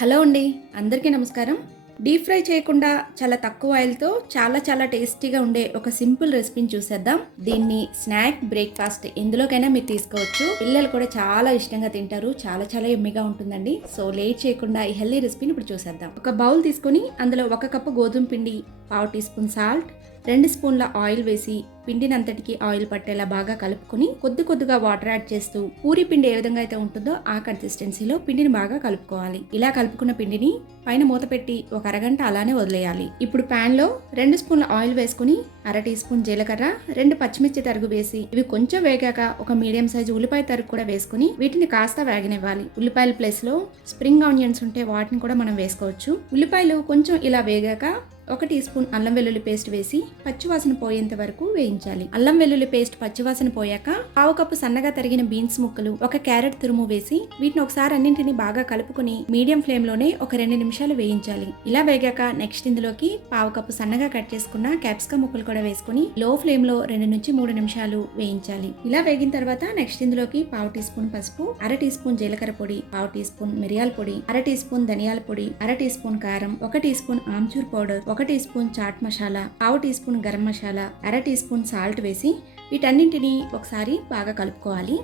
Hello అండి, అందరికీ నమస్కారం. డీప్ ఫ్రై చేయకుండా చాలా తక్కువ ఆయిల్తో చాలా టేస్టీగా ఉండే ఒక సింపుల్ రెసిపీని చూసేద్దాం. దీన్ని స్నాక్, బ్రేక్ఫాస్ట్ ఎందులోకైనా మీరు తీసుకోవచ్చు. పిల్లలు కూడా చాలా ఇష్టంగా తింటారు. చాలా ఎమ్మిగా ఉంటుందండి. సో లేట్ చేయకుండా ఈ హెల్దీ రెసిపీని ఇప్పుడు చూసేద్దాం. ఒక బౌల్ తీసుకొని అందులో 1 కప్పు గోధుమ పిండి, 1/2 టీ స్పూన్ సాల్ట్, 2 స్పూన్ల ఆయిల్ వేసి పిండినంతటికి ఆయిల్ పట్టేలా బాగా కలుపుకొని కొద్దిగా వాటర్ యాడ్ చేస్తూ పూరి పిండి ఏ విధంగా అయితే ఉంటుందో ఆ కన్సిస్టెన్సీలో పిండిని బాగా కలుపుకోవాలి. ఇలా కలుపుకున్న పిండిని పైన మూత పెట్టి ఒక అరగంట అలానే వదిలేయాలి. ఇప్పుడు పాన్ లో 2 స్పూన్ల ఆయిల్ వేసుకుని 1/2 టీ స్పూన్ జీలకర్ర, 2 పచ్చిమిర్చి తరుగు వేసి ఇవి కొంచెం వేగాక ఒక మీడియం సైజు ఉల్లిపాయ తరుగు కూడా వేసుకుని వీటిని కాస్త వేగనివ్వాలి. ఉల్లిపాయల ప్లేస్ లో స్ప్రింగ్ ఆనియన్స్ ఉంటే వాటిని కూడా మనం వేసుకోవచ్చు. ఉల్లిపాయలు కొంచెం ఇలా వేగాక 1 టీ స్పూన్ అల్లం వెల్లుల్లి పేస్ట్ వేసి పచ్చివాసన పోయేంత వరకు వేయించాలి. అల్లం వెల్లుల్లి పేస్ట్ పచ్చివాసన పోయాక 1/2 కప్పు సన్నగా తరిగిన బీన్స్ ముక్కలు, 1 క్యారెట్ తురుము వేసి వీటిని ఒకసారి అన్నింటిని బాగా కలుపుకొని మీడియం ఫ్లేమ్ లోనే ఒక 2 నిమిషాలు వేయించాలి. ఇలా వేగాక నెక్స్ట్ ఇందులోకి 1/2 కప్పు సన్నగా కట్ చేసుకున్న క్యాప్సికమ్ ముక్కలు కూడా వేసుకుని లో ఫ్లేమ్ లో 2 నుంచి 3 నిమిషాలు వేయించాలి. ఇలా వేగిన తర్వాత నెక్స్ట్ ఇందులోకి 1/2 టీ స్పూన్ పసుపు, 1/2 టీ స్పూన్ జీలకర్ర పొడి, 1/2 టీ స్పూన్ మిరియాల పొడి, 1/2 టీ స్పూన్ ధనియాల పొడి, 1/2 టీ స్పూన్ కారం, 1 teaspoon amchur powder, 1 teaspoon chaat masala, 1/2 teaspoon garam masala, 1/2 teaspoon salt వేసి వీటన్నింటినీ ఒకసారి బాగా కలుపుకోవాలి.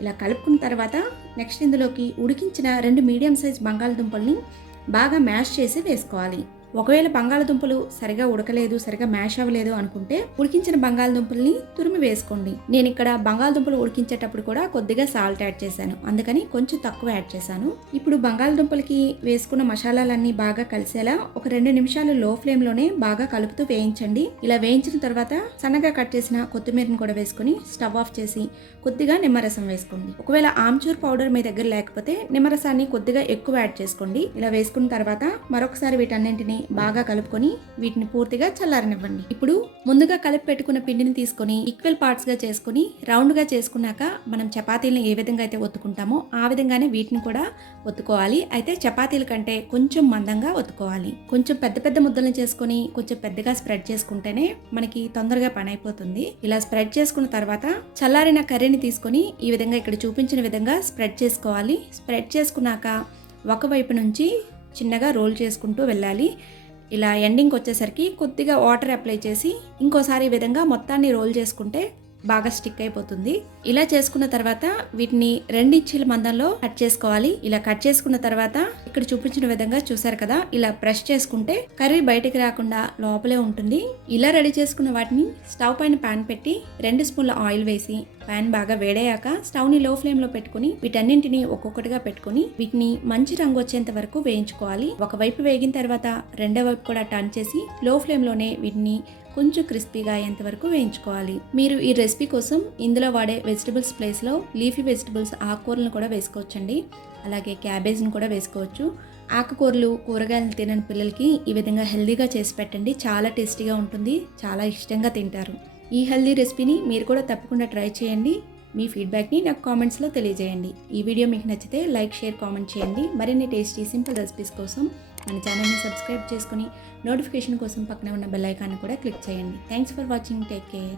ఇలా కలుపుకున్న తర్వాత నెక్స్ట్ ఇందులోకి ఉడికించిన 2 మీడియం సైజ్ బంగాళదుంపల్ని బాగా మ్యాష్ చేసి వేసుకోవాలి. ఒకవేళ బంగాళదుంపలు సరిగా ఉడకలేదు, సరిగా మ్యాష్ అవ్వలేదు అనుకుంటే ఉడికించిన బంగాళదుంపల్ని తురిమి వేసుకోండి. నేను ఇక్కడ బంగాళదుంపలు ఉడికించేటప్పుడు కూడా కొద్దిగా సాల్ట్ యాడ్ చేశాను, అందుకని కొంచెం తక్కువ యాడ్ చేశాను. ఇప్పుడు బంగాళదుంపలకి వేసుకున్న మసాలాలన్నీ బాగా కలిసేలా ఒక 2 నిమిషాలు లో ఫ్లేమ్ లోనే బాగా కలుపుతూ వేయించండి. ఇలా వేయించిన తర్వాత సన్నగా కట్ చేసిన కొత్తిమీరని కూడా వేసుకుని స్టవ్ ఆఫ్ చేసి కొద్దిగా నిమ్మరసం వేసుకోండి. ఒకవేళ ఆమ్చూర్ పౌడర్ మీ దగ్గర లేకపోతే నిమ్మరసాన్ని కొద్దిగా ఎక్కువ యాడ్ చేసుకోండి. ఇలా వేసుకున్న తర్వాత మరొకసారి వీటన్నింటిని బాగా కలుపుకొని వీటిని పూర్తిగా చల్లారనివ్వండి. ఇప్పుడు ముందుగా కలిపి పెట్టుకున్న పిండిని తీసుకొని ఈక్వల్ పార్ట్స్ గా చేసుకుని రౌండ్ గా చేసుకున్నాక మనం చపాతీలను ఏ విధంగా అయితే ఒత్తుకుంటామో ఆ విధంగానే వీటిని కూడా ఒత్తుకోవాలి. అయితే చపాతీల కంటే కొంచెం మందంగా ఒత్తుకోవాలి. కొంచెం పెద్ద ముద్దలను చేసుకొని కొంచెం పెద్దగా స్ప్రెడ్ చేసుకుంటేనే మనకి తొందరగా పని అయిపోతుంది. ఇలా స్ప్రెడ్ చేసుకున్న తర్వాత చల్లారిన కర్రీని తీసుకొని ఈ విధంగా ఇక్కడ చూపించిన విధంగా స్ప్రెడ్ చేసుకోవాలి. స్ప్రెడ్ చేసుకున్నాక ఒకవైపు నుంచి చిన్నగా రోల్ చేసుకుంటూ వెళ్ళాలి. ఇలా ఎండింగ్కి వచ్చేసరికి కొద్దిగా వాటర్ అప్లై చేసి ఇంకోసారి ఈ విధంగా మొత్తాన్ని రోల్ చేసుకుంటే బాగా స్టిక్ అయిపోతుంది. ఇలా చేసుకున్న తర్వాత వీటిని 2 ఇంచీల మందంలో కట్ చేసుకోవాలి. ఇలా కట్ చేసుకున్న తర్వాత ఇక్కడ చూపించిన విధంగా చూసారు కదా, ఇలా ప్రెస్ చేసుకుంటే కర్రీ బయటికి రాకుండా లోపలే ఉంటుంది. ఇలా రెడీ చేసుకున్న వాటిని స్టవ్ పైన పాన్ పెట్టి 2 స్పూన్ల ఆయిల్ వేసి పాన్ బాగా వేడయ్యాక స్టవ్ ని లో ఫ్లేమ్ లో పెట్టుకుని వీటన్నింటిని ఒక్కొక్కటిగా పెట్టుకుని వీటిని మంచి రంగు వచ్చేంత వరకు వేయించుకోవాలి. ఒకవైపు వేగిన తర్వాత రెండో వైపు కూడా టర్న్ చేసి లో ఫ్లేమ్ లోనే వీటిని కొంచెం క్రిస్పీగా అయ్యేంత వరకు వేయించుకోవాలి. మీరు ఈ రెసిపీ కోసం ఇందులో వాడే వెజిటబుల్స్ ప్లేస్ లో లీఫీ వెజిటబుల్స్, ఆకుకూరలను కూడా వేసుకోవచ్చండి. అలాగే క్యాబేజ్ని కూడా వేసుకోవచ్చు. ఆకుకూరలు, కూరగాయలు తినని పిల్లలకి ఈ విధంగా హెల్దీగా చేసి పెట్టండి. చాలా టేస్టీగా ఉంటుంది, చాలా ఇష్టంగా తింటారు. ఈ హెల్దీ రెసిపీని మీరు కూడా తప్పకుండా ట్రై చేయండి. మీ ఫీడ్బ్యాక్ని నాకు కామెంట్స్లో తెలియజేయండి. ఈ వీడియో మీకు నచ్చితే లైక్, షేర్, కామెంట్ చేయండి. మరిన్ని టేస్టీ సింపుల్ రెసిపీస్ కోసం మన ఛానల్ని సబ్స్క్రైబ్ చేసుకుని నోటిఫికేషన్ కోసం పక్కన ఉన్న బెల్ ఐకాన్ని కూడా క్లిక్ చేయండి. Thanks for watching. Take care.